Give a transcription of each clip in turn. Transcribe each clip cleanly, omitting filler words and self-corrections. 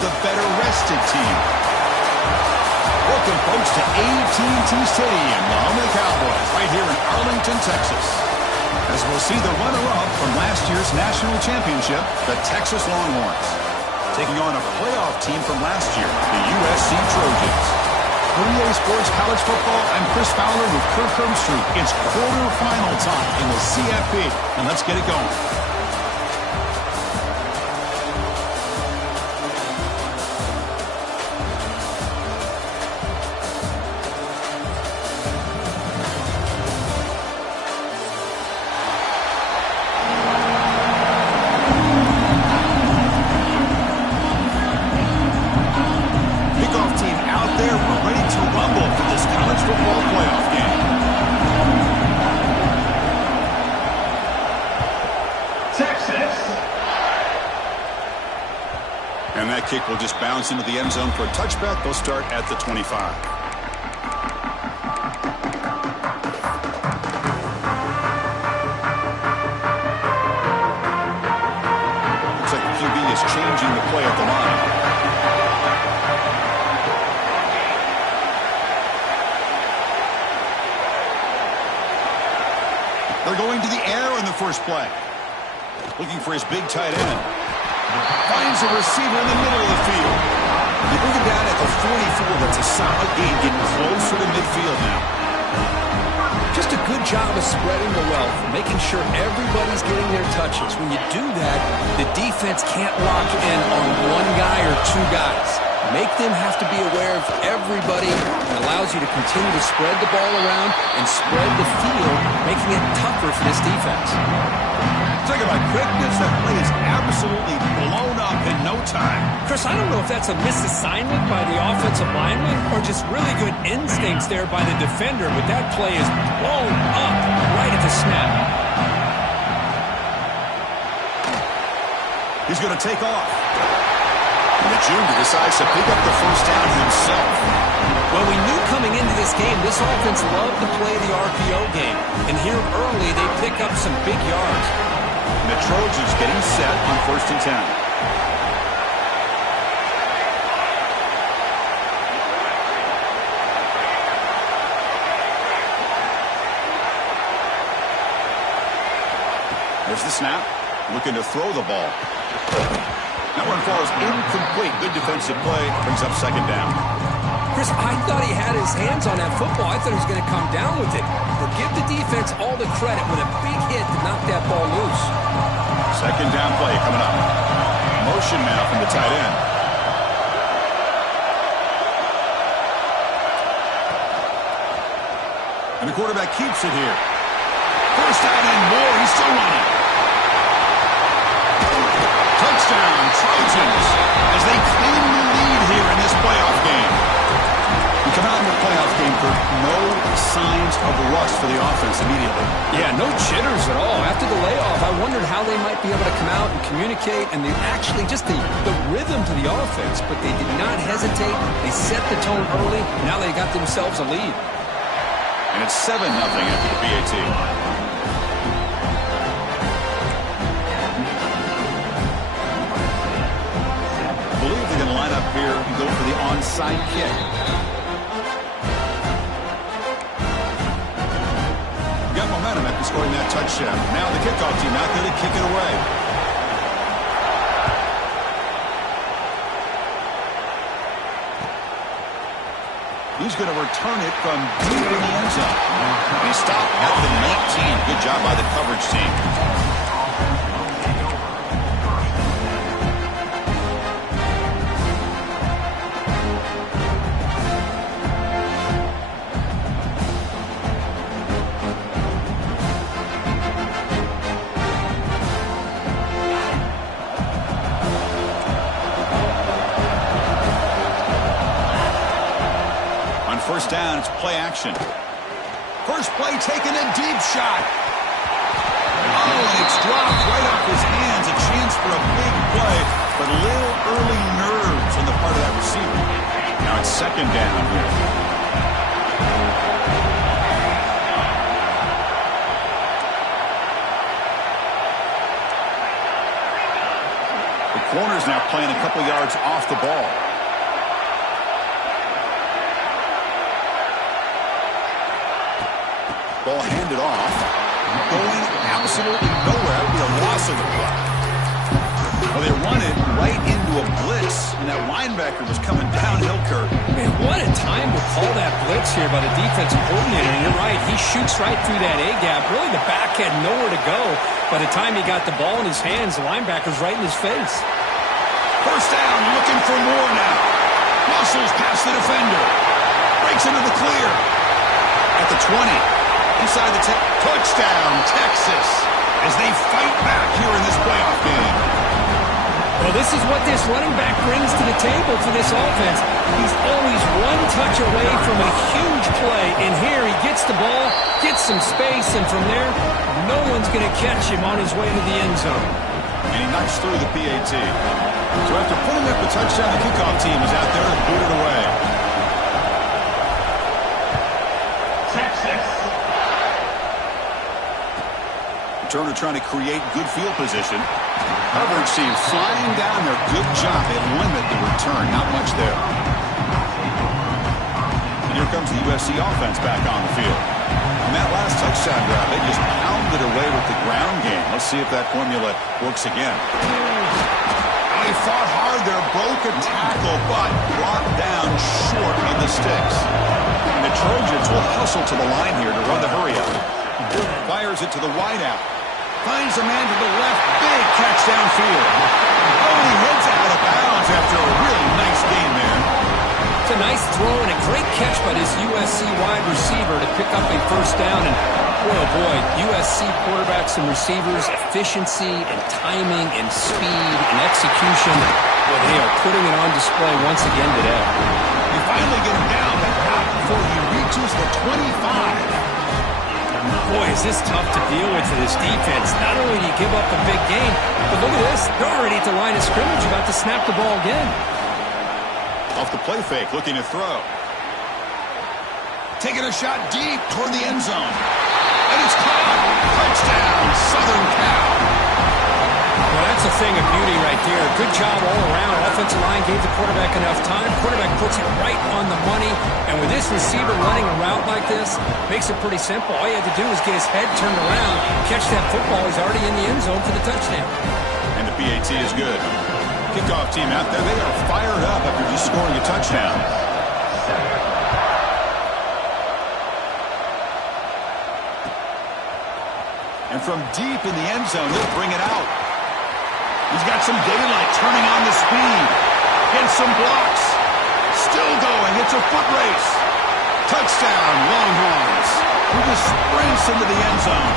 the better rested team. Welcome, folks, to AT&T Stadium, the home of the Cowboys, right here in Arlington, Texas. As we'll see the runner-up from last year's national championship, the Texas Longhorns, taking on a playoff team from last year, the USC Trojans. For EA Sports College Football, I'm Chris Fowler with Kirk Herbstreit. It's quarterfinal time in the CFP, and let's get it going. And that kick will just bounce into the end zone for a touchback. They'll start at the 25. Looks like the QB is changing the play at the line. They're going to the air in the first play. Looking for his big tight end. Finds a receiver in the middle of the field. You bring it down at the 44. That's a solid gain, getting closer to midfield now. Just a good job of spreading the wealth, making sure everybody's getting their touches. When you do that, the defense can't lock in on one guy or two guys. Make them have to be aware of everybody. It allows you to continue to spread the ball around and spread the field, making it tougher for this defense. Talk about quickness. That play is absolutely blown up in no time. Chris, I don't know if that's a misassignment by the offensive lineman or just really good instincts there by the defender, but that play is blown up right at the snap. He's going to take off. And the junior decides to pick up the first down himself. Well, we knew coming into this game, this offense loved to play the RPO game. And here early, they pick up some big yards. And the Trojans getting set on 1st and 10. There's the snap. Looking to throw the ball. That one falls incomplete. Good defensive play. Brings up 2nd down. Chris, I thought he had his hands on that football. I thought he was going to come down with it. But give the defense all the credit with a big hit to knock that ball loose. 2nd down play coming up. Motion now from the tight end. And the quarterback keeps it here. 1st down and more. He's still running. Touchdown, Trojans, as they claim the lead here in this playoff game. We come out in the playoff game for no signs of rust for the offense immediately. Yeah, no jitters at all. After the layoff, I wondered how they might be able to come out and communicate, and they actually just the rhythm to the offense, but they did not hesitate. They set the tone early. Now they got themselves a lead. And it's 7-0 after the PAT. Up here and go for the onside kick. Got momentum after scoring that touchdown. Now the kickoff team out there to kick it away. He's going to return it from deep in the end zone. And he stopped at the 19. Good job by the coverage team. First down, it's play action. First play taken, a deep shot. Oh, and it's dropped right off his hands. A chance for a big play, but little early nerves on the part of that receiver. Now it's 2nd down here. The corner's now playing a couple yards off the ball. Ball handed off. Going absolutely nowhere. That would be a loss of the play. Well, they run it right into a blitz, and that linebacker was coming downhill, Kurt. Man, what a time to call that blitz here by the defensive coordinator. And you're right, he shoots right through that A-gap. Really, the back had nowhere to go. By the time he got the ball in his hands, the linebacker's right in his face. First down, looking for more now. Muscles past the defender. Breaks into the clear. At the 20. Inside the touchdown, Texas, as they fight back here in this playoff game. Well, this is what this running back brings to the table for this offense. He's always one touch away from a huge play, and here he gets the ball, gets some space, and from there, no one's going to catch him on his way to the end zone. And he knocks through the PAT. So after putting up a touchdown, the kickoff team is out there and boot it away. Turner trying to create good field position. Coverage team flying down there. Good job. They limit the return. Not much there. And here comes the USC offense back on the field. And that last touchdown drive, they just pounded away with the ground game. Let's see if that formula works again. They fought hard there, broke a tackle, but brought down short of the sticks. And the Trojans will hustle to the line here to run the hurry up. Fires it to the wideout. Finds a man to the left. Big catch downfield. Oh, he heads out of bounds after a really nice game there. It's a nice throw and a great catch by this USC wide receiver to pick up a first down. And boy, oh boy, USC quarterbacks and receivers, efficiency and timing and speed and execution. Well, they are putting it on display once again today. You finally get him down, but not before he reaches the 25. Boy, is this tough to deal with for this defense. Not only do you give up a big game, but look at this. They're already at the line of scrimmage, about to snap the ball again. Off the play fake, looking to throw. Taking a shot deep toward the end zone. And it's caught. Touchdown, Southern Cal. Well, that's a thing of beauty right there. Good job all around. Offensive line gave the quarterback enough time. Quarterback puts it right on the money. And with this receiver running a route like this, makes it pretty simple. All you had to do was get his head turned around, catch that football. He's already in the end zone for the touchdown. And the PAT is good. Kickoff team out there, they are fired up after just scoring a touchdown. And from deep in the end zone, they'll bring it out. He's got some daylight, turning on the speed. Gets some blocks. Still going. It's a foot race. Touchdown, Longhorns. He just sprints into the end zone.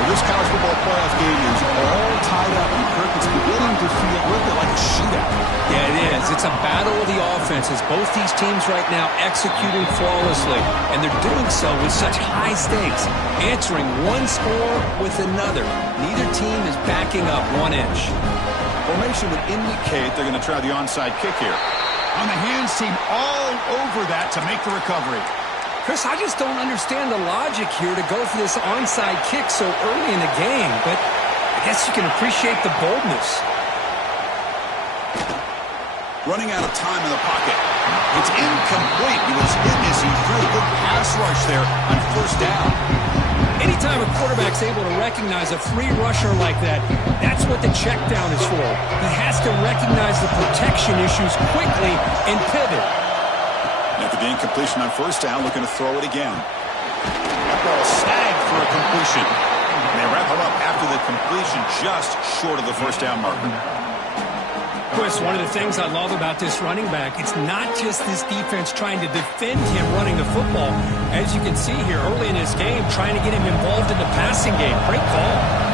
Well, this college football playoff game is all tied up, and Kirk, it's beginning to feel a little bit like a shootout. Yeah, it is. It's a battle of the offenses. Both these teams right now executing flawlessly, and they're doing so with such high stakes, answering one score with another. Neither team is backing up 1 inch. Formation would indicate they're going to try the onside kick here. On the hands team all over that to make the recovery. Chris, I just don't understand the logic here to go for this onside kick so early in the game, but I guess you can appreciate the boldness. Running out of time in the pocket. It's incomplete. He was in as he threw a good pass rush there on first down. Anytime a quarterback's able to recognize a free rusher like that, that's what the check down is for. He has to recognize the protection issues quickly and pivot. After the incompletion on first down, looking to throw it again. That ball snagged for a completion. And they wrap him up after the completion, just short of the first down marker. Chris, one of the things I love about this running back, it's not just this defense trying to defend him running the football. As you can see here early in this game, trying to get him involved in the passing game. Great call.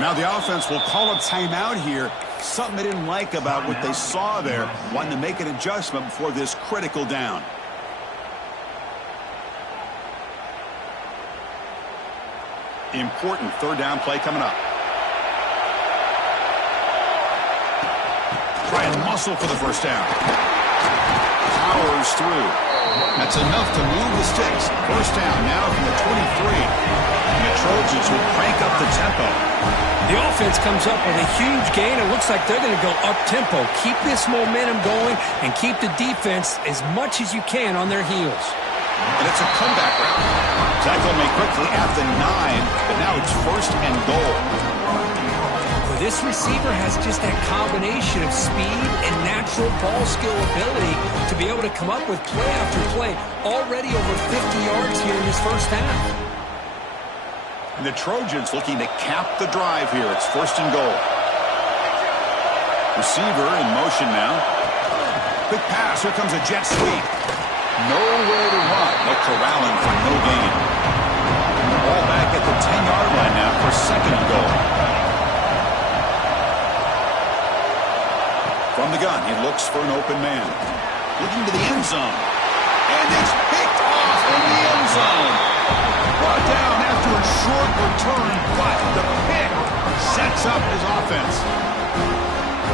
Now the offense will call a timeout here. Something they didn't like about what they saw there. Wanting to make an adjustment before this critical down. Important third down play coming up. Try and muscle for the first down. Powers through. That's enough to move the sticks. First down now from the 23. And the Trojans will crank up the tempo. The offense comes up with a huge gain. It looks like they're going to go up-tempo. Keep this momentum going and keep the defense as much as you can on their heels. And it's a comeback round. Tackle made quickly at the 9, but now it's first and goal. Well, this receiver has just that combination of speed and natural ball skill ability to be able to come up with play after play. Already over 50 yards here in his first half. And the Trojans looking to cap the drive here. It's first and goal. Receiver in motion now. Quick pass. Here comes a jet sweep. Nowhere to run. They'll corral him for no gain. Ball back at the 10-yard line now for second and goal. From the gun, he looks for an open man. Looking to the end zone. And it's picked off in the end zone. Brought down after a short return, but the pick sets up his offense.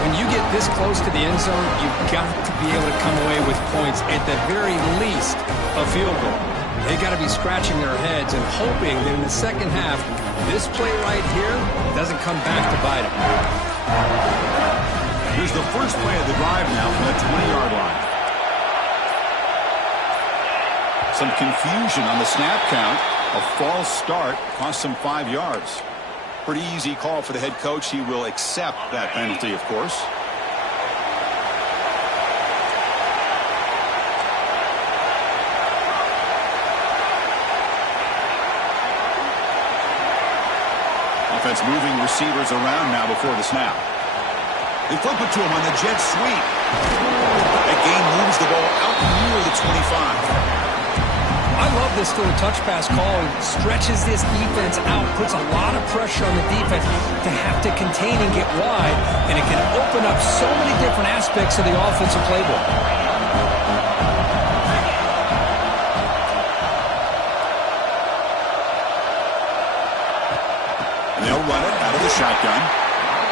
When you get this close to the end zone, you've got to be able to come away with points, at the very least, a field goal. They've got to be scratching their heads and hoping that in the second half, this play right here doesn't come back to bite them. Here's the first play of the drive now from the 20-yard line. Some confusion on the snap count. A false start cost him 5 yards. Pretty easy call for the head coach. He will accept that penalty, of course. Offense moving receivers around now before the snap. They flip it to him on the jet sweep. That gain moves the ball out near the 25. I love this little touch pass call. It stretches this defense out, puts a lot of pressure on the defense to have to contain and get wide, and it can open up so many different aspects of the offensive playbook. And they'll run it out of the shotgun.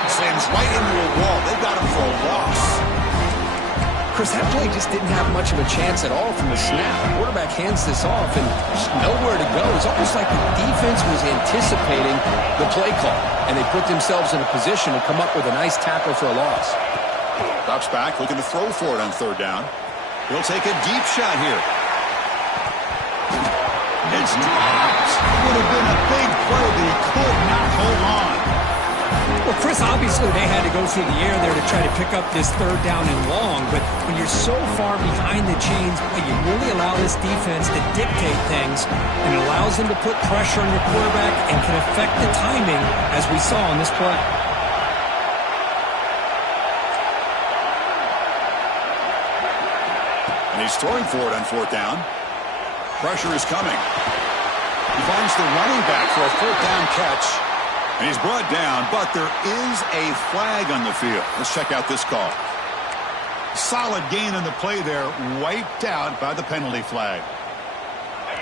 Slams right into a wall. They've got him for a loss. Chris, that play just didn't have much of a chance at all from the snap. The quarterback hands this off and just nowhere to go. It's almost like the defense was anticipating the play call, and they put themselves in a position to come up with a nice tackle for a loss. Drops back, looking to throw for it on third down. He'll take a deep shot here. It's dropped. Would have been a big play, but he could not hold on. Well, Chris, obviously they had to go through the air there to try to pick up this third down and long, but when you're so far behind the chains, you really allow this defense to dictate things, and it allows them to put pressure on your quarterback and can affect the timing, as we saw on this play. And he's throwing for it on fourth down. Pressure is coming. He finds the running back for a fourth down catch. And he's brought down, but there is a flag on the field. Let's check out this call. Solid gain on the play there, wiped out by the penalty flag.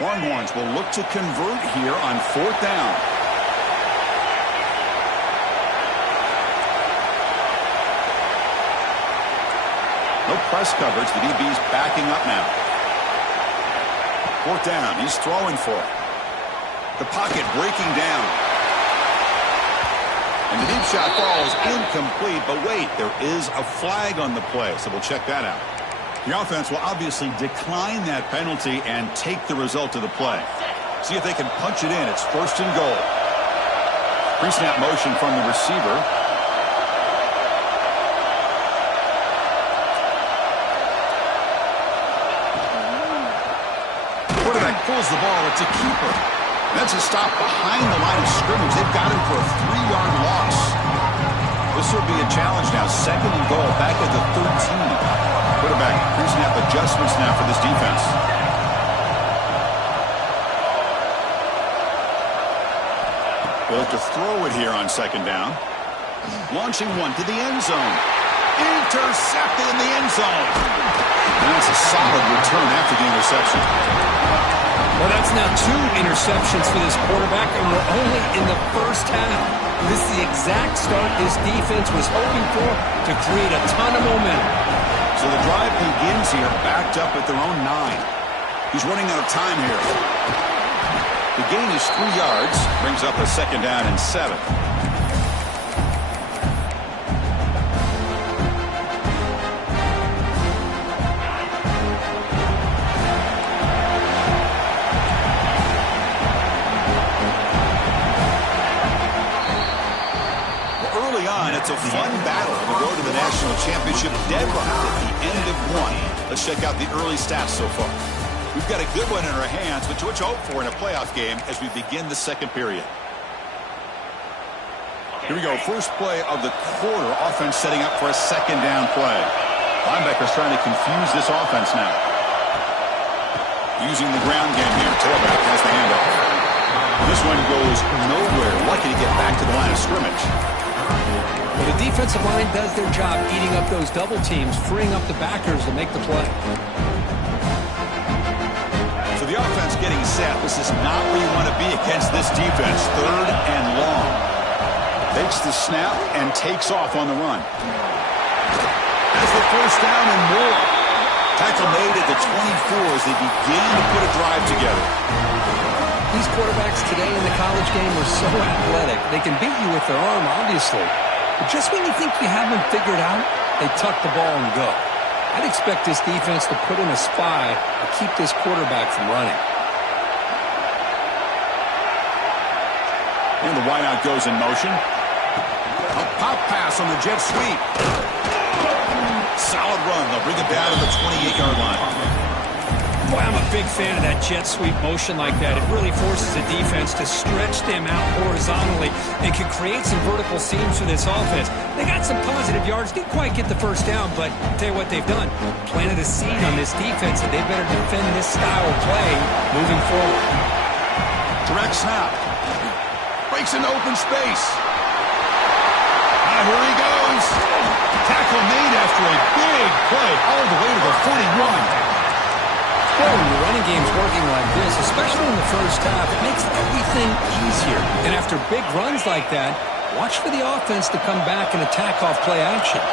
Longhorns will look to convert here on fourth down. No press coverage. The DB's backing up now. Fourth down. He's throwing for it. The pocket breaking down. And the deep shot falls incomplete, but wait, there is a flag on the play, so we'll check that out. The offense will obviously decline that penalty and take the result of the play. See if they can punch it in. It's first and goal. Pre-snap motion from the receiver. Quarterback pulls the ball. It's a keeper. That's a stop behind the line of scrimmage. They've got him for a 3-yard loss. This will be a challenge now. Second and goal, back at the 13. Quarterback pre-snap adjustments now for this defense. They'll look to throw it here on second down. Launching one to the end zone. Intercepted in the end zone. And that's a solid return after the interception. Well, that's now 2 interceptions for this quarterback, and we're only in the first half. This is the exact start this defense was hoping for to create a ton of momentum. So the drive begins here, backed up at their own 9. He's running out of time here. The gain is 3 yards, brings up a 2nd down and 7. Early on, it's a fun battle on the road to the national championship deadline at the end of 1. Let's check out the early stats so far. We've got a good one in our hands, which we'll hope for in a playoff game as we begin the 2nd period. Here we go. First play of the quarter. Offense setting up for a 2nd down play. Linebackers trying to confuse this offense now. Using the ground game here. Tailback has the handoff. This one goes nowhere. Lucky to get back to the line of scrimmage. Well, the defensive line does their job eating up those double teams, freeing up the backers to make the play. So the offense getting set. This is not where you want to be against this defense. 3rd and long. Takes the snap and takes off on the run. Has the 1st down and more. Tackle made at the 24 as they begin to put a drive together. These quarterbacks today in the college game are so athletic. They can beat you with their arm, obviously. But just when you think you have them figured out, they tuck the ball and go. I'd expect this defense to put in a spy to keep this quarterback from running. And the wideout goes in motion. A pop pass on the jet sweep. Solid run. They'll bring it down to the 28-yard line. Boy, I'm a big fan of that jet sweep motion like that. It really forces the defense to stretch them out horizontally and can create some vertical seams for this offense. They got some positive yards. Didn't quite get the 1st down, but I'll tell you what they've done. Planted a seed on this defense, and they better defend this style of play moving forward. Direct snap. Breaks into open space. Here he goes. Tackle made after a big play all the way to the 41. Well, when your running game's working like this, especially in the 1st half, it makes everything easier. And after big runs like that, watch for the offense to come back and attack off play action.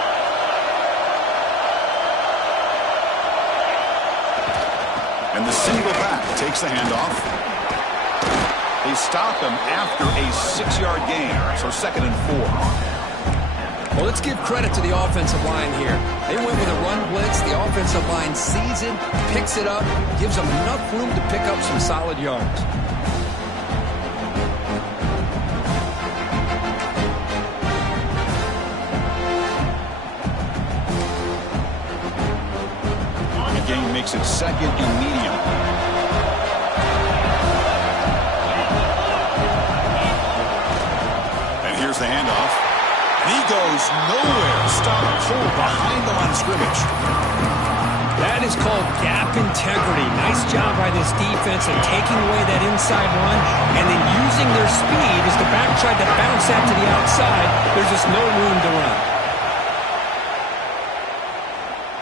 And the single back takes the handoff. They stop him after a 6-yard gain, so 2nd and 4. Well, let's give credit to the offensive line here. They went with a run blitz. The offensive line sees it, picks it up, gives them enough room to pick up some solid yards. The game makes it 2nd and medium. And here's the handoff. He goes nowhere. Stop pull behind the line of scrimmage. That is called gap integrity. Nice job by this defense of taking away that inside run and then using their speed as the back tried to bounce that to the outside. There's just no room to run.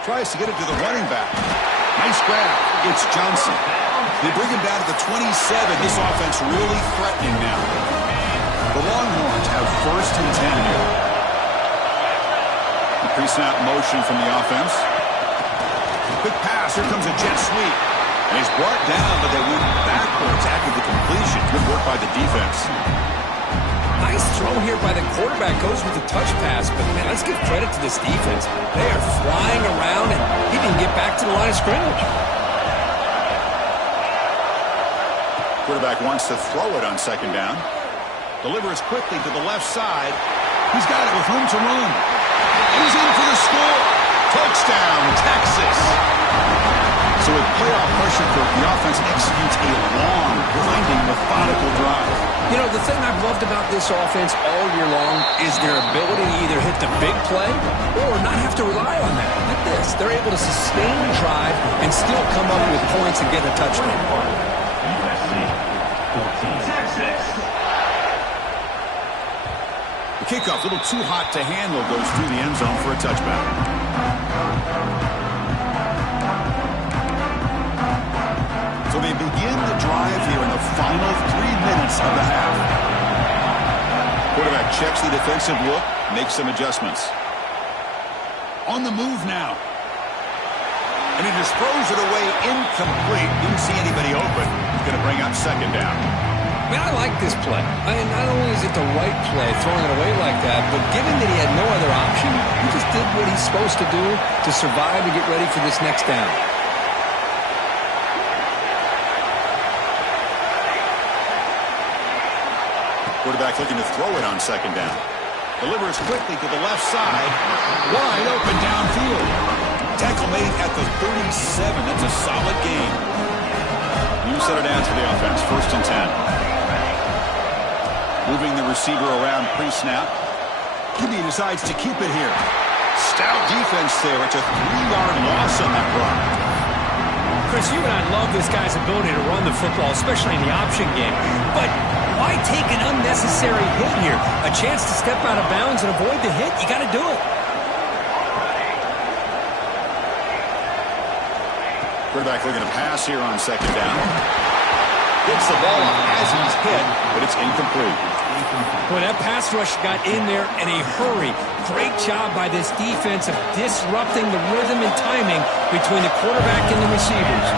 Tries to get it to the running back. Nice grab. It's Johnson. They bring him down to the 27. This offense really threatening now. The Longhorns have 1st and 10 here. Pre-snap motion from the offense. Quick pass. Here comes a jet sweep. And he's brought down, but they went backwards after the completion. Good work by the defense. Nice throw here by the quarterback. Goes with the touch pass. But, man, let's give credit to this defense. They are flying around, and he didn't get back to the line of scrimmage. Quarterback wants to throw it on 2nd down. Delivers quickly to the left side. He's got it with room to run. He's in for the score. Touchdown, Texas. So with playoff pressure, the offense executes a long, grinding, methodical drive. You know, the thing I've loved about this offense all year long is their ability to either hit the big play or not have to rely on that. Like this, they're able to sustain the drive and still come up with points and get a touchdown. Kickoff, a little too hot to handle, goes through the end zone for a touchback. So they begin the drive here in the final 3 minutes of the half. Quarterback checks the defensive look, makes some adjustments. On the move now. And he just throws it away incomplete. Didn't see anybody open. He's going to bring up second down. Man, I like this play. I mean, not only is it the right play, throwing it away like that, but given that he had no other option, he just did what he's supposed to do to survive and get ready for this next down. Quarterback looking to throw it on second down. Delivers quickly to the left side. Wide open downfield. Tackle made at the 37. That's a solid gain. You set it down to the offense. 1st and 10. Moving the receiver around pre-snap. He decides to keep it here. Stout defense there. It's a 3-yard loss on that run. Chris, you and I love this guy's ability to run the football, especially in the option game. But why take an unnecessary hit here? A chance to step out of bounds and avoid the hit? You got to do it. Quarterback looking to pass here on second down. Gets the ball as he's hit, but it's incomplete. Boy, that pass rush got in there in a hurry. Great job by this defense of disrupting the rhythm and timing between the quarterback and the receivers.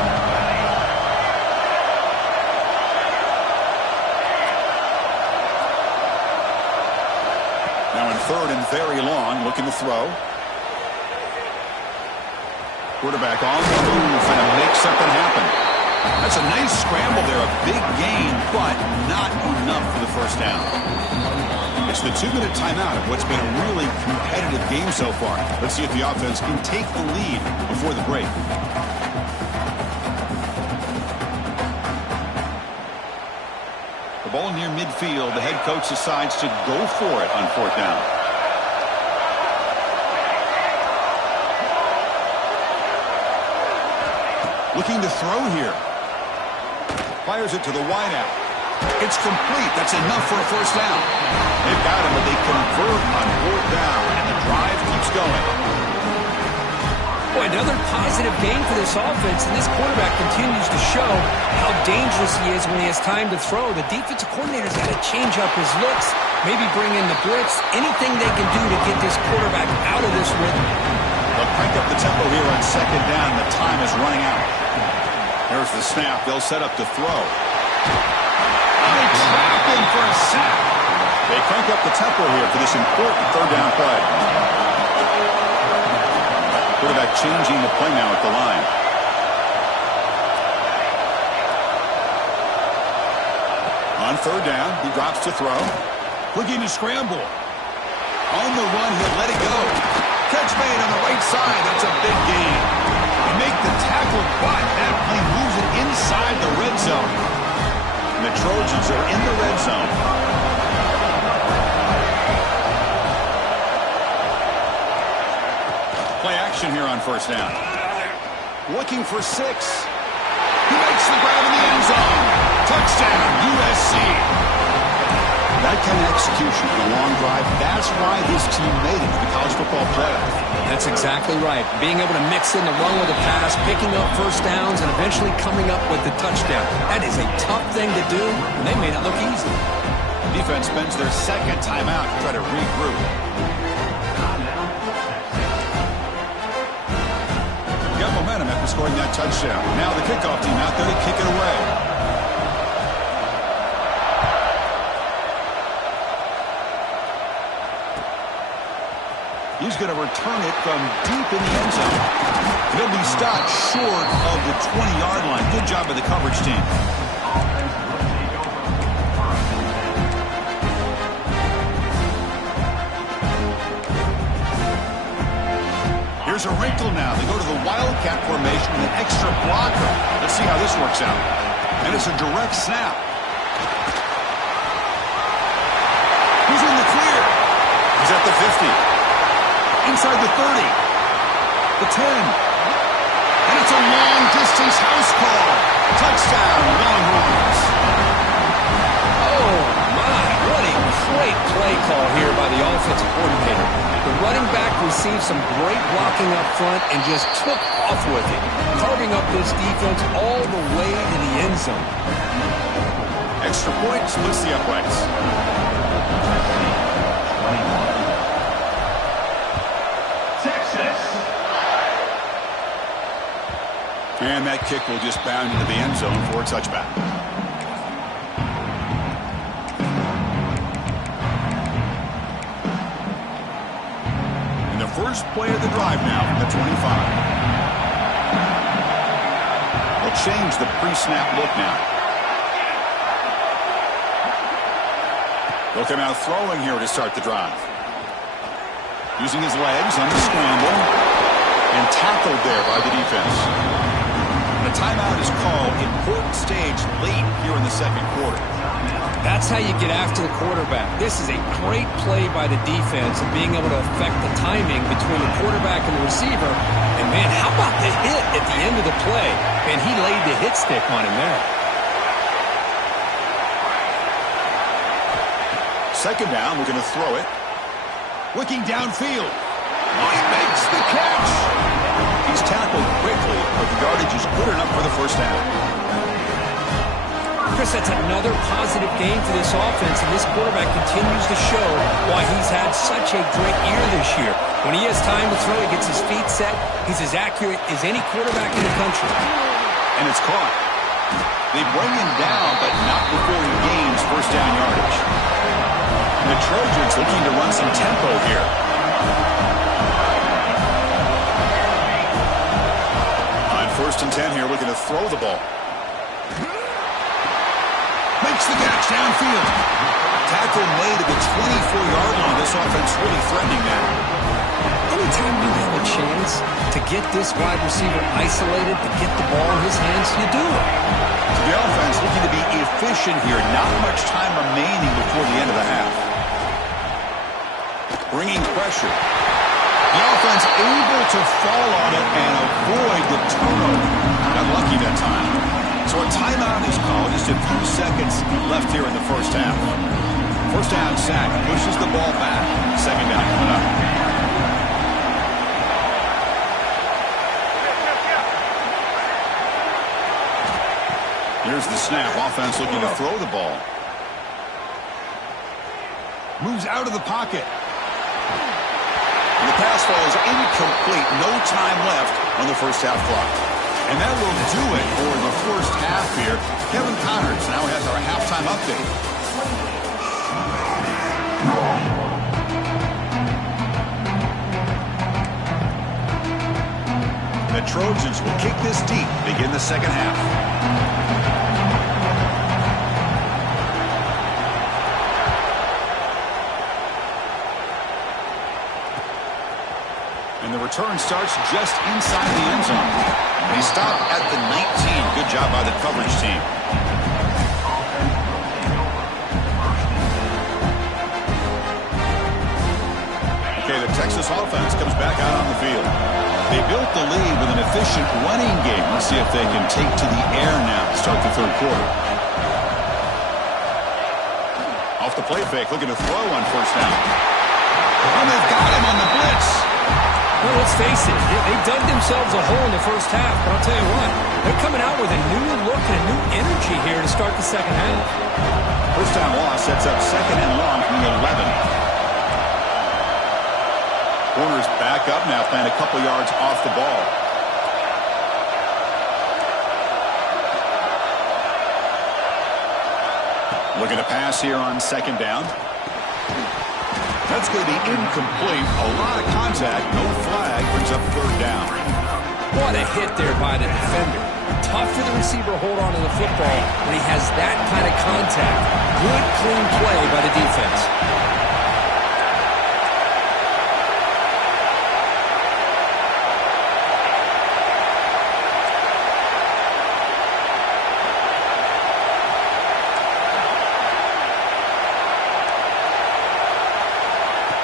Now in 3rd and very long, looking to throw. Quarterback on the move and to make something happen. That's a nice scramble there, a big gain, but not enough for the first down. It's the 2-minute timeout of what's been a really competitive game so far. Let's see if the offense can take the lead before the break. The ball near midfield. The head coach decides to go for it on 4th down. Looking to throw here. Fires it to the wideout. It's complete. That's enough for a first down. They've got him, but they convert on 4th down, and the drive keeps going. Boy, another positive gain for this offense, and this quarterback continues to show how dangerous he is when he has time to throw. The defensive coordinator's got to change up his looks, maybe bring in the blitz, anything they can do to get this quarterback out of this rhythm. They'll crank up the tempo here on second down. The time is running out. There's the snap. They'll set up to throw. They trap him for a sack. They crank up the tempo here for this important 3rd down play. Quarterback changing the play now at the line. On 3rd down, he drops to throw. Looking to scramble. On the run, he'll let it go. Catch made on the right side. That's a big gain. They make the tackle, but that play moves it inside the red zone. And the Trojans are in the red zone. Play action here on 1st down. Looking for 6. He makes the grab in the end zone. Touchdown, USC. That kind of execution in a long drive, that's why this team made it to the college football playoff. That's exactly right. Being able to mix in the run with the pass, picking up first downs, and eventually coming up with the touchdown. That is a tough thing to do, and they made it look easy. The defense spends their 2nd timeout to try to regroup. Got momentum after scoring that touchdown. Now the kickoff team out there to kick it away. He's going to return it from deep in the end zone. He'll be stopped short of the 20-yard line. Good job by the coverage team. Here's a wrinkle now. They go to the Wildcat formation with an extra blocker. Let's see how this works out. And it's a direct snap. Who's in the clear? He's at the 50. Inside the 30, the 10, and it's a long-distance house call. Touchdown, Longhorns. Oh, my, what a great play call here by the offensive coordinator. The running back received some great blocking up front and just took off with it, carving up this defense all the way to the end zone. Extra point splits the uprights. And that kick will just bound into the end zone for a touchback. And the first play of the drive now from the 25. They'll change the pre-snap look now. They'll come out throwing here to start the drive. Using his legs on the scramble. And tackled there by the defense. The timeout is called. Important stage late here in the second quarter. That's how you get after the quarterback. This is a great play by the defense and being able to affect the timing between the quarterback and the receiver. And, man, how about the hit at the end of the play? Man, he laid the hit stick on him there. Second down, we're going to throw it. Looking downfield. Oh, he makes the catch. He's tackled quickly, but the yardage is good enough for the first down. Chris, that's another positive game for this offense, and this quarterback continues to show why he's had such a great year this year. When he has time to throw, he gets his feet set. He's as accurate as any quarterback in the country. And it's caught. They bring him down, but not before he gains first down yardage. And the Trojans looking to run some tempo here. On 1st and 10 here, looking to throw the ball. Makes the catch downfield. Tackle made at the 24-yard line. This offense really threatening that. Anytime you have a chance to get this wide receiver isolated, to get the ball in his hands, you do it. So the offense looking to be efficient here. Not much time remaining before the end of the half. Bringing pressure. The offense able to fall on it and avoid the turnover. Got lucky that time. So a timeout is called. Just a few seconds left here in the first half. First down sack. Pushes the ball back. Second down coming up. Here's the snap. Offense looking to throw the ball. Moves out of the pocket. And the pass ball is incomplete. No time left on the first half clock. And that will do it for the first half here. Kevin Connors now has our halftime update. The Trojans will kick this deep, begin the second half. And the return starts just inside the end zone. He stopped at the 19. Good job by the coverage team. Okay, the Texas offense comes back out on the field. They built the lead with an efficient running game. Let's see if they can take to the air now to start the third quarter. Off the play fake, looking to throw on first down. And they've got him on the blitz. Well, let's face it, they dug themselves a hole in the first half, but I'll tell you what, they're coming out with a new look and a new energy here to start the second half. First down loss sets up second and long from the 11. Corners back up now, playing a couple yards off the ball. Looking to pass here on second down. That's going to be incomplete. A lot of contact. No flag. Brings up third down. What a hit there by the defender. Tough for the receiver to hold on to the football when he has that kind of contact. Good, clean play by the defense.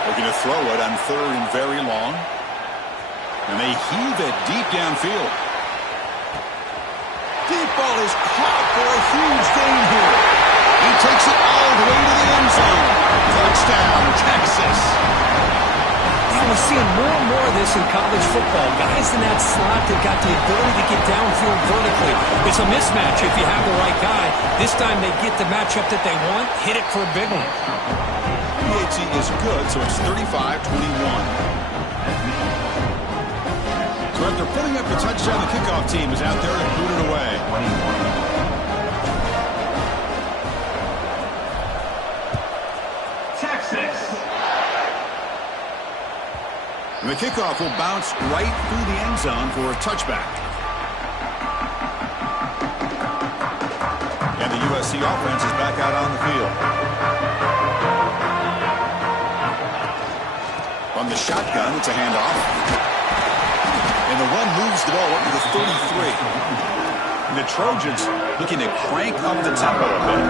Looking to throw it on third and very long. And they heave it deep downfield. Deep ball is caught for a huge gain here. He takes it all the way to the end zone. Touchdown, Texas. Yeah, we're seeing more and more of this in college football. Guys in that slot that got the ability to get downfield vertically. It's a mismatch if you have the right guy. This time they get the matchup that they want, hit it for a big one. PAT is good, so it's 35-21. So after putting up a touchdown, the kickoff team is out there to boot it away. Texas. And the kickoff will bounce right through the end zone for a touchback. And the USC offense is back out on the field. From the shotgun, it's a handoff. And the run moves the ball up to the 33. And the Trojans looking to crank up the tempo a bit.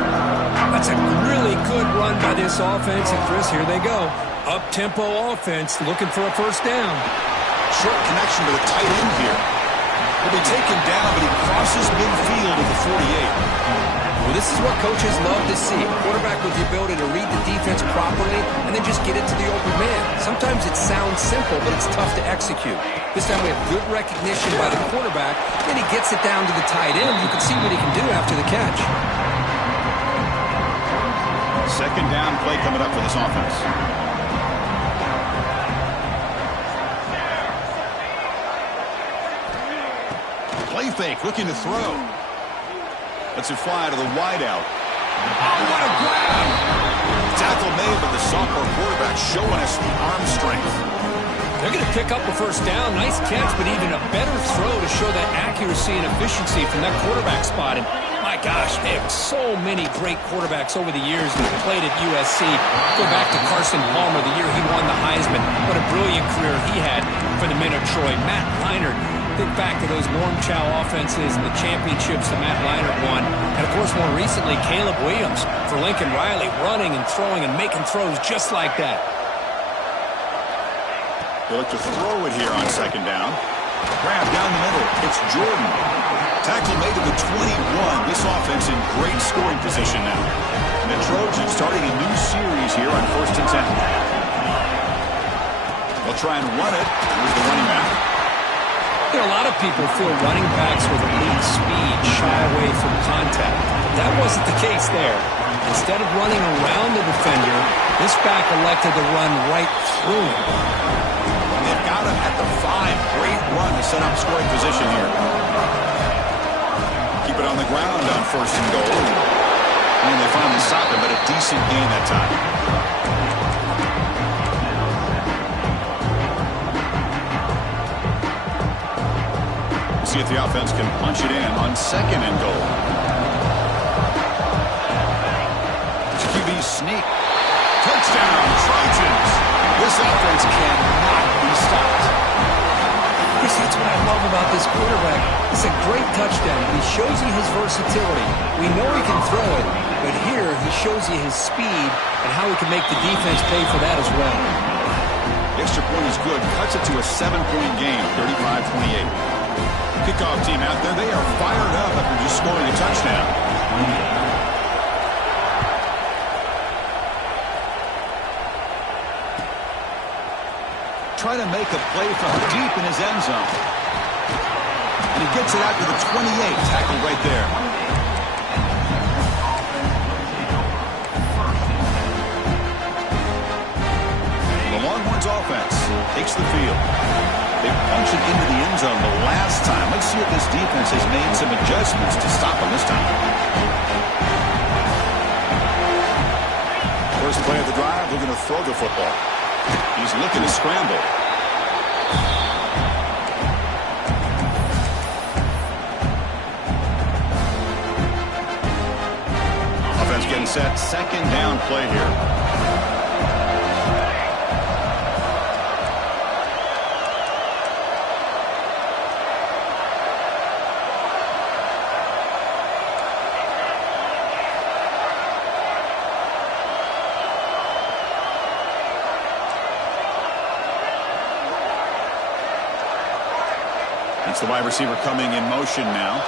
That's a really good run by this offense. And, Chris, here they go. Up-tempo offense looking for a first down. Short connection to the tight end here. He'll be taken down, but he crosses midfield at the 48. Well, this is what coaches love to see. A quarterback with the ability to read the defense properly and then just get it to the open man. Sometimes it sounds simple, but it's tough to execute. This time we have good recognition by the quarterback. Then he gets it down to the tight end. You can see what he can do after the catch. Second down play coming up for this offense. Play fake, looking to throw. Lets it fly to the wideout. Oh, what a grab! Tackle made, but the sophomore quarterback showing us the arm strength. They're going to pick up a first down. Nice catch, but even a better throw to show that accuracy and efficiency from that quarterback spot. And my gosh, they have so many great quarterbacks over the years that have played at USC. Go back to Carson Palmer, the year he won the Heisman. What a brilliant career he had for the men of Troy. Matt Leinart. Think back to those Norm Chow offenses and the championships that Matt Leinart won. And, of course, more recently, Caleb Williams for Lincoln Riley, running and throwing and making throws just like that. They look to throw it here on second down. Grab down the middle. It's Jordan. Tackle made to the 21. This offense in great scoring position now. And the Trojans starting a new series here on 1st and 10. They'll try and run it. Here's the running back. You know, a lot of people feel running backs with elite speed shy away from contact. That wasn't the case there. Instead of running around the defender, this back elected to run right through him. They've got him at the 5. Great run to set up scoring position here. Keep it on the ground on 1st and goal. And they finally stop him, but a decent gain that time. See if the offense can punch it in on 2nd and goal. QB sneak. Touchdown, Trojans. This offense cannot be stopped. Chris, that's what I love about this quarterback. It's a great touchdown. He shows you his versatility. We know he can throw it, but here he shows you his speed and how he can make the defense pay for that as well. The extra point is good. Cuts it to a 7-point game, 35-28. Kickoff team out there, they are fired up after just scoring a touchdown. Try to make a play from deep in his end zone. And he gets it out to the 28, tackled right there. The Longhorns offense takes the field. They punch it into the end zone the last time. Let's see if this defense has made some adjustments to stop them this time. First play of the drive, they're going to throw the football. He's looking to scramble. Offense getting set. Second down play here. It's the wide receiver coming in motion now.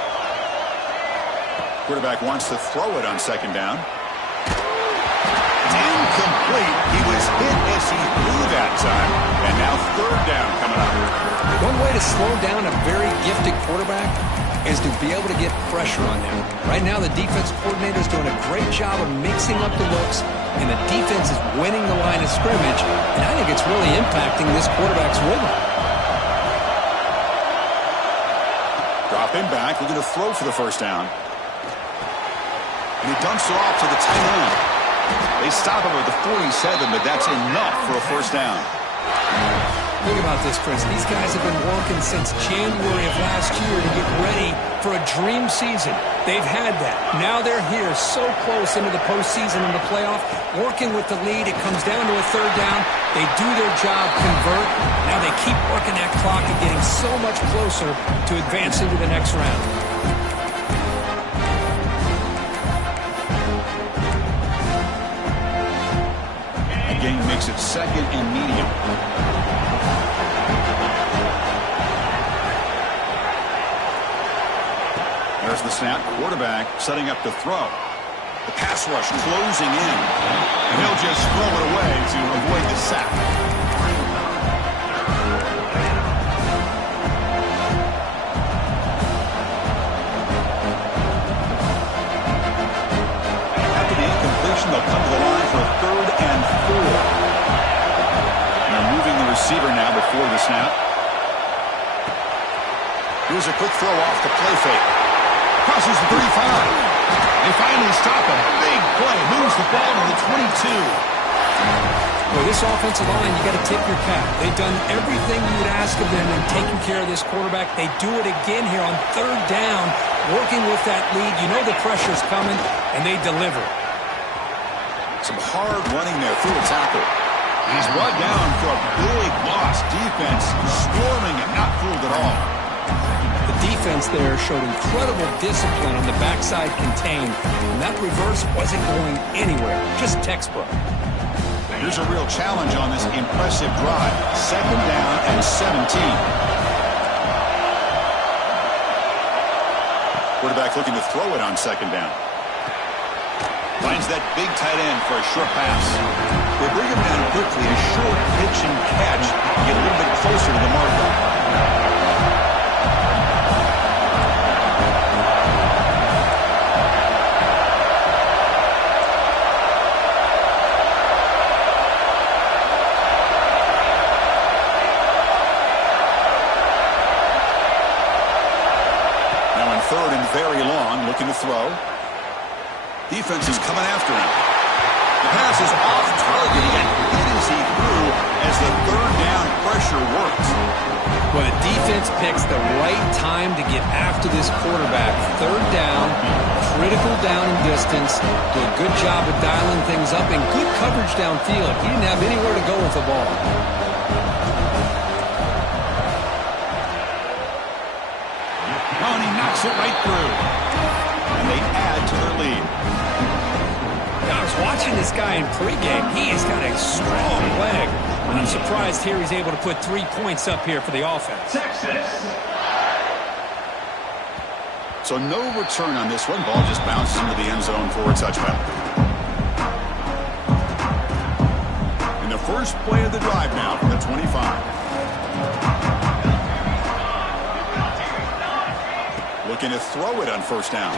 Quarterback wants to throw it on second down. It's incomplete. He was hit as he threw that time. And now third down coming up. One way to slow down a very gifted quarterback is to be able to get pressure on him. Right now, the defense coordinator is doing a great job of mixing up the looks, and the defense is winning the line of scrimmage, and I think it's really impacting this quarterback's rhythm. Dropping back, looking to throw for the first down. And he dumps it off to the tight end. They stop him at the 47, but that's enough for a first down. Think about this, Chris. These guys have been working since January of last year to get ready for a dream season. They've had that. Now they're here so close into the postseason and the playoff, working with the lead. It comes down to a third down. They do their job, convert. Now they keep working that clock and getting so much closer to advancing to the next round. The game makes it second and medium. There's the snap. Quarterback setting up to throw. The pass rush closing in. And he'll just throw it away to avoid the sack. After the incompletion, they'll come to the line for a 3rd and 4. They're moving the receiver now before the snap. Here's a quick throw off the play fake. Crosses the 35. They finally stop him. Big play. Moves the ball to the 22. Well, this offensive line, you got to tip your cap. They've done everything you would ask of them in taking care of this quarterback. They do it again here on 3rd down, working with that lead. You know the pressure's coming, and they deliver. Some hard running there through the tackle. He's brought down for a big loss. Defense storming and not fooled at all. Defense there showed incredible discipline on the backside contained, and that reverse wasn't going anywhere, just textbook. Here's a real challenge on this impressive drive. 2nd down and 17. Quarterback looking to throw it on 2nd down. Finds that big tight end for a short pass. They bring him down quickly. A short pitch and catch. Get a little bit closer to the marker. Very long, looking to throw. Defense is coming after him. The pass is off target. He got hit as he threw as the 3rd down pressure works. Well, the defense picks the right time to get after this quarterback. 3rd down, critical down and distance. Do a good job of dialing things up and good coverage downfield. He didn't have anywhere to go with the ball. And he knocks it right through. And they add to their lead. I was watching this guy in pregame. He has got a strong leg. And I'm surprised here he's able to put 3 points up here for the offense. Texas. So no return on this one. Ball just bounces into the end zone for a touchback. In the first play of the drive now from the 25. Looking to throw it on 1st down.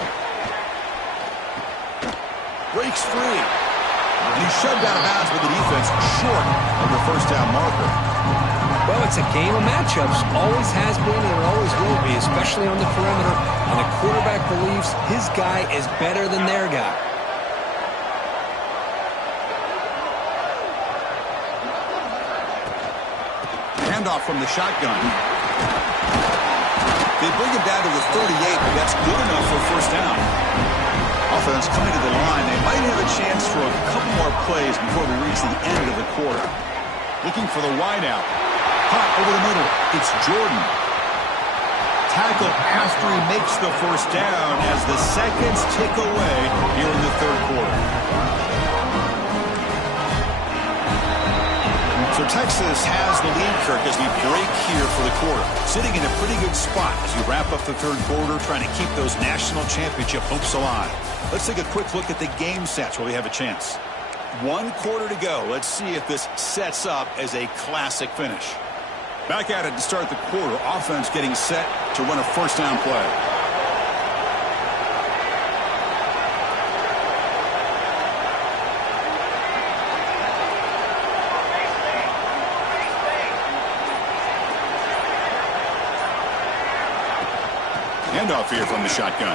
Breaks free. And he's shoved out of bounds with the defense short of the 1st down marker. Well, it's a game of matchups. Always has been and it always will be, especially on the perimeter. And the quarterback believes his guy is better than their guy. Handoff from the shotgun. They bring him down to the 38, but that's good enough for 1st down. Offense coming to the line. They might have a chance for a couple more plays before we reach the end of the quarter. Looking for the wideout. Hot over the middle. It's Jordan. Tackle after he makes the 1st down as the seconds tick away here in the 3rd quarter. So Texas has the lead, Kirk, as we break here for the quarter. Sitting in a pretty good spot as we wrap up the 3rd quarter, trying to keep those national championship hopes alive. Let's take a quick look at the game stats while we have a chance. 1 quarter to go. Let's see if this sets up as a classic finish. Back at it to start the quarter. Offense getting set to run a 1st down play. handoff here from the shotgun.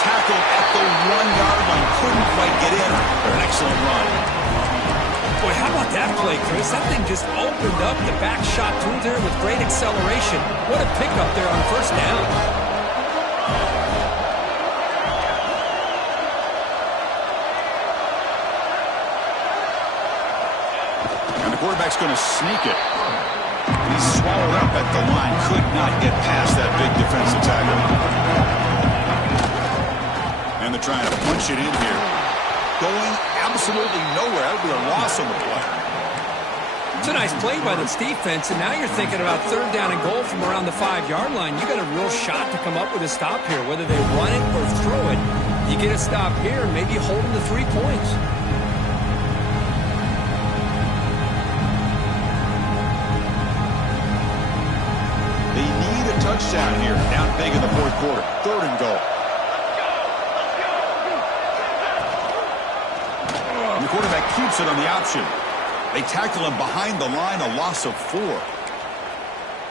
Tackled at the 1-yard line. Couldn't quite get in. But an excellent run. Boy, how about that play, Chris? That thing just opened up the back shot through there with great acceleration. What a pickup there on first down. And the quarterback's going to sneak it. He's swallowed up at the line. Could not get past that big defensive tackle. And they're trying to punch it in here. Going absolutely nowhere. That would be a loss on the play. It's a nice play by this defense, and now you're thinking about third down and goal from around the 5-yard line. You got a real shot to come up with a stop here, whether they run it or throw it. You get a stop here, maybe hold them to 3 points. They need a touchdown here. Down big in the fourth quarter. Third and goal. And the quarterback keeps it on the option. They tackle him behind the line, a loss of 4.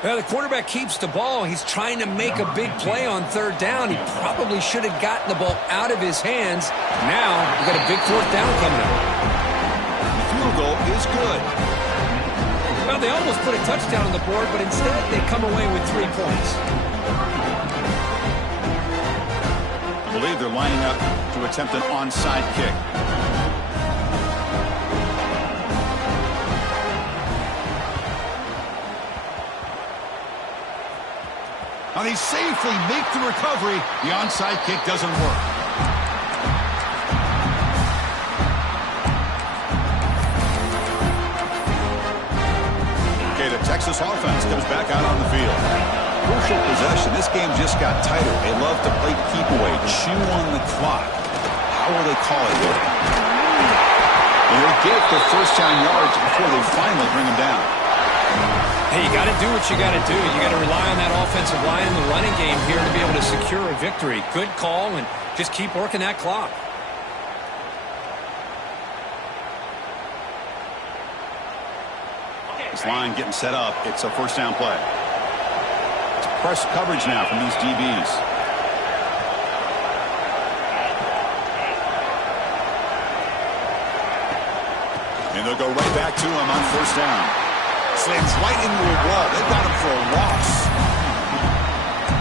Well, the quarterback keeps the ball. He's trying to make a big play on third down. He probably should have gotten the ball out of his hands. Now, we've got a big fourth down coming up. The field goal is good. Well, they almost put a touchdown on the board, but instead they come away with 3 points. I believe they're lining up to attempt an onside kick. Now they safely make the recovery. The onside kick doesn't work. Okay, the Texas offense comes back out on the field. Crucial possession. This game just got tighter. They love to play keep away, chew on the clock. How will they call it here? And they get their first down yards before they finally bring them down. Hey, you got to do what you got to do. You got to rely on that offensive line in the running game here to be able to secure a victory. Good call, and just keep working that clock. This line getting set up. It's a first down play. It's press coverage now from these DBs. And they'll go right back to him on first down. Slams right into a wall. They got him for a loss.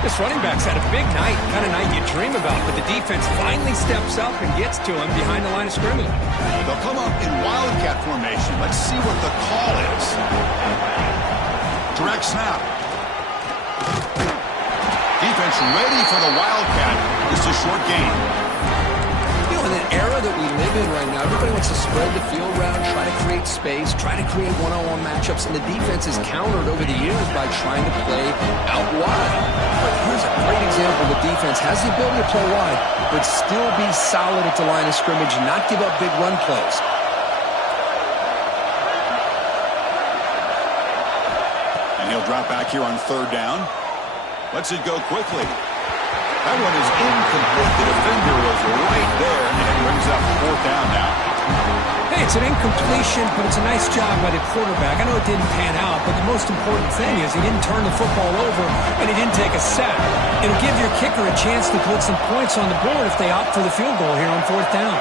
This running back's had a big night, kind of night you dream about, but the defense finally steps up and gets to him behind the line of scrimmage. They'll come up in wildcat formation. Let's see what the call is. Direct snap. Defense ready for the wildcat. Just a short gain. You know, in an era that we live in right now, everybody wants to spread the field around, try to create space, try to create one-on-one matchups, and the defense is countered over the years by trying to play out wide. But here's a great example. The defense has the ability to play wide, but still be solid at the line of scrimmage and not give up big run plays. And he'll drop back here on third down. Lets it go quickly. That one is incomplete. The defender was right there, and it brings up fourth down now. Hey, it's an incompletion, but it's a nice job by the quarterback. I know it didn't pan out, but the most important thing is he didn't turn the football over, and he didn't take a sack. It'll give your kicker a chance to put some points on the board if they opt for the field goal here on fourth down.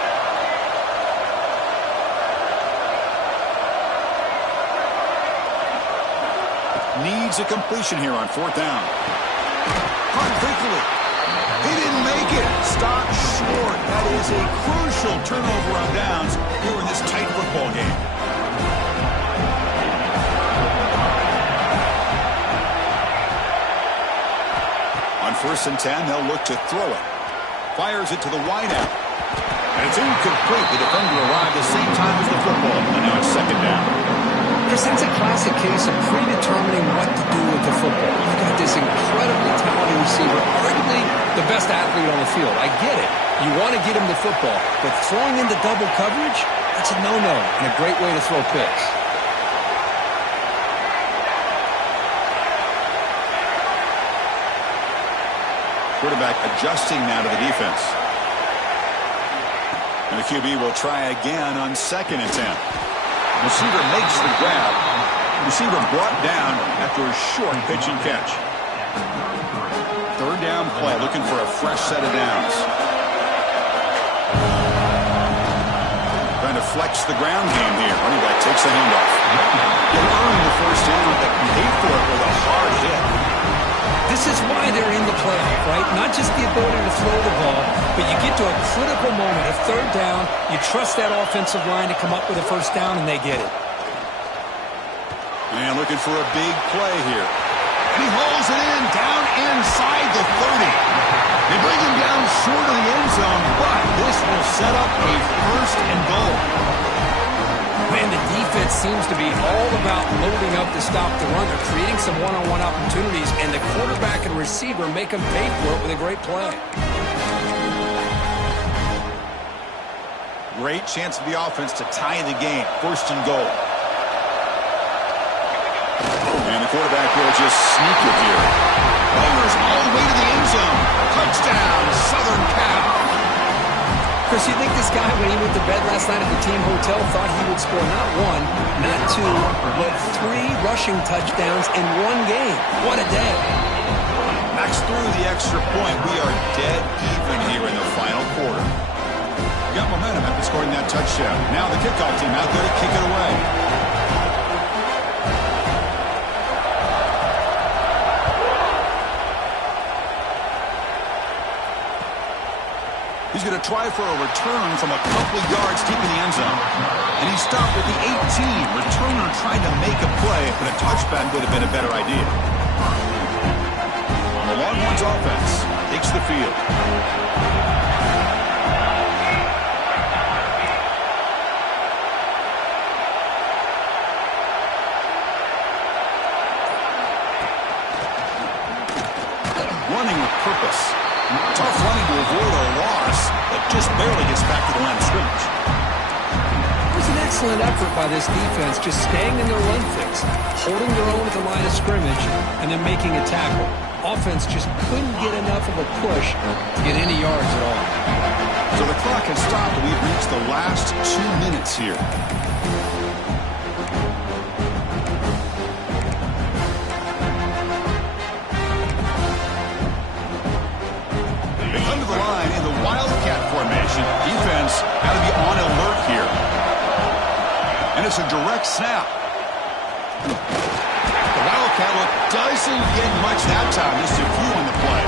Needs a completion here on fourth down. Caught quickly. He didn't make it. Stop short. That is a crucial turnover on downs here in this tight football game. On 1st and 10, they'll look to throw it. Fires it to the wideout. And it's incomplete. The defender arrived the same time as the football. And now it's second down. Chris, that's a classic case of predetermining what to do with the football. You got this incredibly talented receiver, arguably the best athlete on the field. I get it. You want to get him the football, but throwing into double coverage, that's a no-no and a great way to throw picks. Quarterback adjusting now to the defense. And the QB will try again on 2nd and 10. Receiver makes the grab. Receiver brought down after a short pitch and catch. third down play, looking for a fresh set of downs. Trying to flex the ground game here. Running back takes the handoff. He'll earn the first down, but paid for it with a hard hit. This is why they're in the playoff, right? Not just the ability to throw the ball, but you get to a critical moment, a third down, you trust that offensive line to come up with a first down, and they get it. And looking for a big play here. And he hauls it in, down inside the 30. They bring him down short of the end zone, but this will set up a first and goal. Man, the defense seems to be all about loading up to stop the run. They're creating some one-on-one opportunities, and the quarterback and receiver make them pay for it with a great play. Great chance for the offense to tie the game. First and goal. And the quarterback will just sneak it here. Bowers all the way to the end zone. Touchdown, Southern Cal. Chris, you think this guy, when he went to bed last night at the team hotel, thought he would score not one, not two, but 3 rushing touchdowns in one game? What a day. Knocks through the extra point. We are dead even here in the final quarter. Got momentum after scoring that touchdown. Now the kickoff team out there to kick it away. He's going to try for a return from a couple yards deep in the end zone. And he stopped at the 18. Returner trying to make a play, but a touchback would have been a better idea. The Longhorns offense takes the field. Running with purpose. Tough running to avoid a loss, but just barely gets back to the line of scrimmage. It was an excellent effort by this defense, just staying in their run fix, holding their own at the line of scrimmage, and then making a tackle. Offense just couldn't get enough of a push to get any yards at all. So the clock has stopped, and we've reached the last 2 minutes here. The line in the Wildcat formation. Defense got to be on alert here. And it's a direct snap. The Wildcat look doesn't get much that time. Just a few on the play.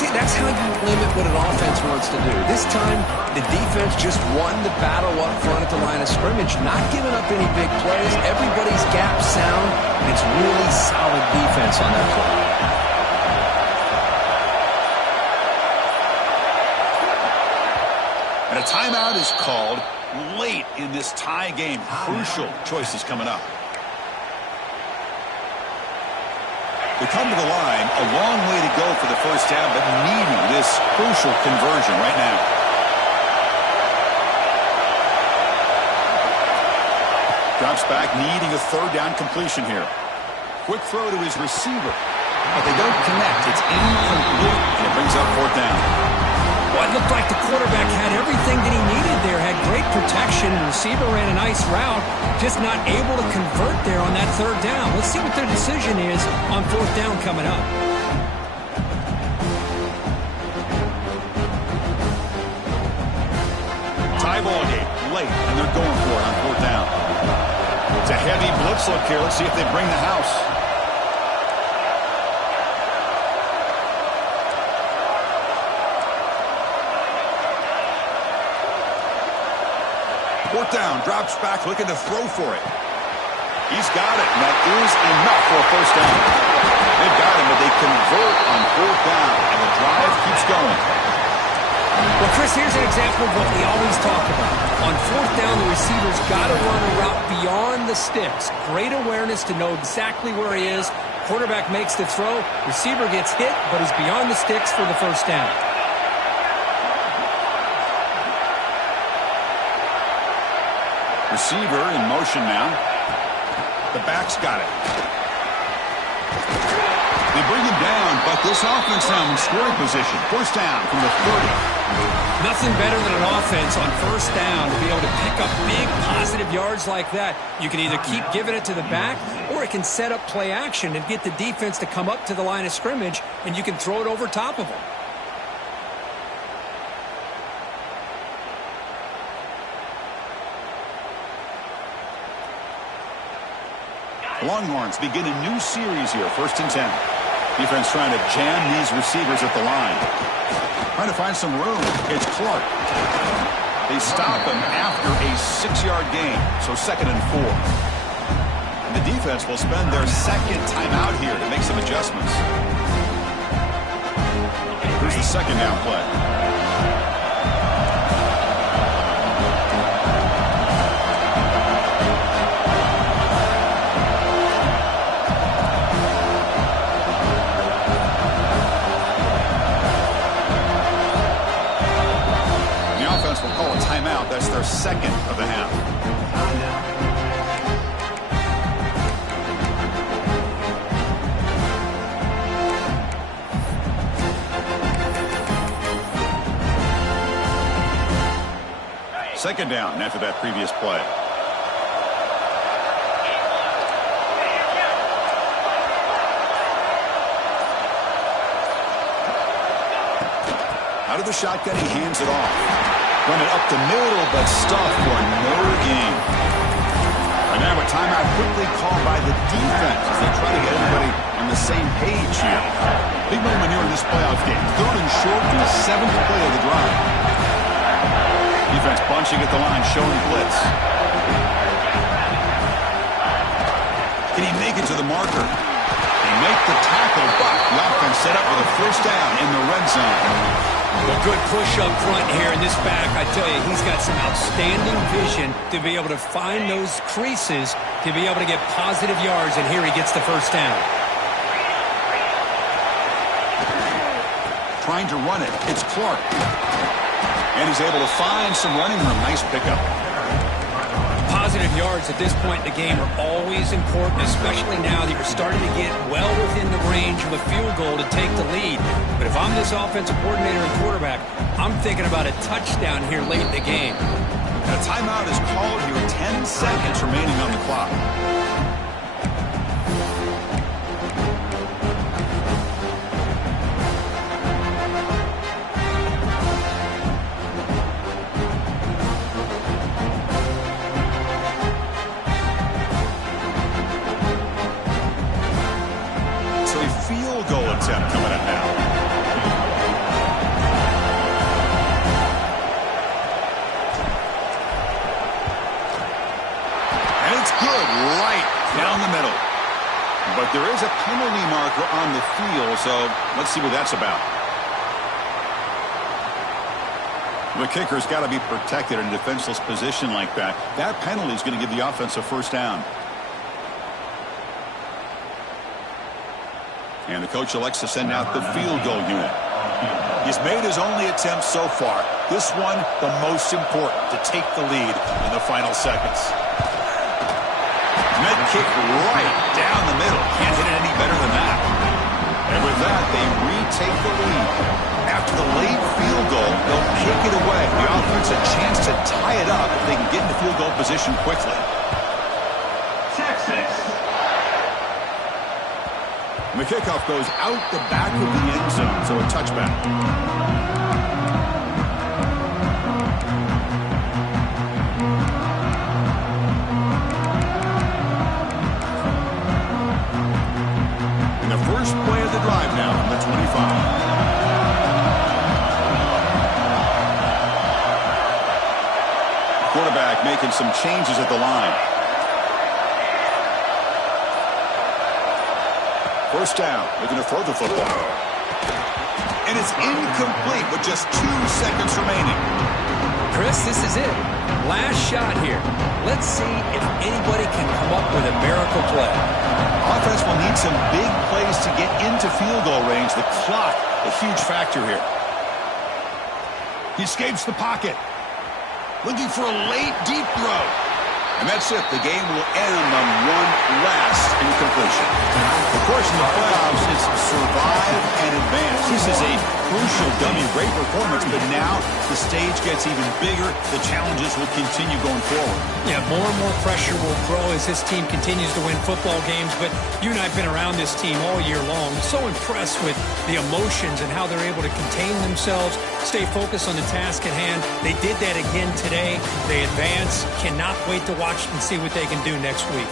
See, that's how you limit what an offense wants to do. This time, the defense just won the battle up front at the line of scrimmage, not giving up any big plays. Everybody's gap sound. It's really solid defense on that play. And a timeout is called late in this tie game. Crucial choices coming up. They come to the line, a long way to go for the first down, but needing this crucial conversion right now. Drops back, needing a third down completion here. Quick throw to his receiver, but they don't connect. It's incomplete, and it brings up fourth down. Well, it looked like the quarterback had everything that he needed there, had great protection. The receiver ran a nice route, just not able to convert there on that third down. Let's see what their decision is on fourth down coming up. Tie ball game late, and they're going for it on fourth down. It's a heavy blitz look here. Let's see if they bring the house. Fourth down, drops back, looking to throw for it. He's got it, and that is enough for a first down. They've got him, but they convert on fourth down, and the drive keeps going. Well, Chris, here's an example of what we always talk about. On fourth down, the receiver's got to run a route beyond the sticks. Great awareness to know exactly where he is. Quarterback makes the throw. Receiver gets hit, but he's beyond the sticks for the first down. Receiver in motion now. The back's got it. They bring him down, but this offense now in scoring position. First down from the 30. Nothing better than an offense on first down to be able to pick up big positive yards like that. You can either keep giving it to the back, or it can set up play action and get the defense to come up to the line of scrimmage, and you can throw it over top of them. Longhorns begin a new series here, 1st and 10. Defense trying to jam these receivers at the line. Trying to find some room. It's Clark. They stop him after a 6-yard gain, so 2nd and 4. And the defense will spend their second timeout here to make some adjustments. Here's the 2nd down play. Will call a timeout. That's their 2nd of the half. Second down after that previous play. Out of the shotgun, he hands it off. Run it up the middle, but stuffed for no gain. And now a timeout quickly called by the defense as they try to get everybody on the same page here. Big moment here in this playoff game. 3rd and short in the 7th play of the drive. Defense bunching at the line, showing blitz. Can he make it to the marker? They make the tackle, but the offense set up with a 1st down in the red zone. Well, good push up front here in this back. I tell you, he's got some outstanding vision to be able to find those creases, to be able to get positive yards, and here he gets the 1st down. Trying to run it. It's Clark. And he's able to find some running room. Nice pickup. Positive yards at this point in the game are always important, especially now that you're starting to get well within the range of a field goal to take the lead. But if I'm this offensive coordinator and quarterback, I'm thinking about a touchdown here late in the game. A timeout is called here, 10 seconds remaining on the clock. Attempt coming up now. And it's good right down the middle. But there is a penalty marker on the field, so let's see what that's about. The kicker's got to be protected in a defenseless position like that. That penalty is going to give the offense a 1st down. And the coach elects to send out the field goal unit. He's made his only attempt so far. This one, the most important, to take the lead in the final seconds. Med kick right down the middle. Can't hit it any better than that. And with that, they retake the lead. After the late field goal, they'll kick it away. The offense a chance to tie it up if they can get into field goal position quickly. Texas. And the kickoff goes out the back of the end zone, so a touchback. And the first play of the drive now from the 25. Quarterback making some changes at the line. 1st down, looking to throw the football. And it's incomplete with just 2 seconds remaining. Chris, this is it. Last shot here. Let's see if anybody can come up with a miracle play. Offense will need some big plays to get into field goal range. The clock, a huge factor here. He escapes the pocket. Looking for a late, deep throw. And that's it. The game will end on one last incompletion. Of course, in the playoffs, it's survive and advance. This is a crucial dummy. Great performance, but now the stage gets even bigger. The challenges will continue going forward. Yeah, more and more pressure will grow as this team continues to win football games. But you and I have been around this team all year long. So impressed with the emotions and how they're able to contain themselves, stay focused on the task at hand. They did that again today. They advance. Cannot wait to watch and see what they can do next week.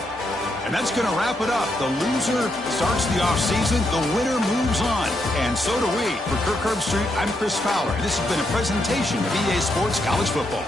And that's going to wrap it up. The loser starts the offseason. The winner moves on. And so do we. For Kirk Herbstreit, I'm Chris Fowler. And this has been a presentation of EA Sports College Football.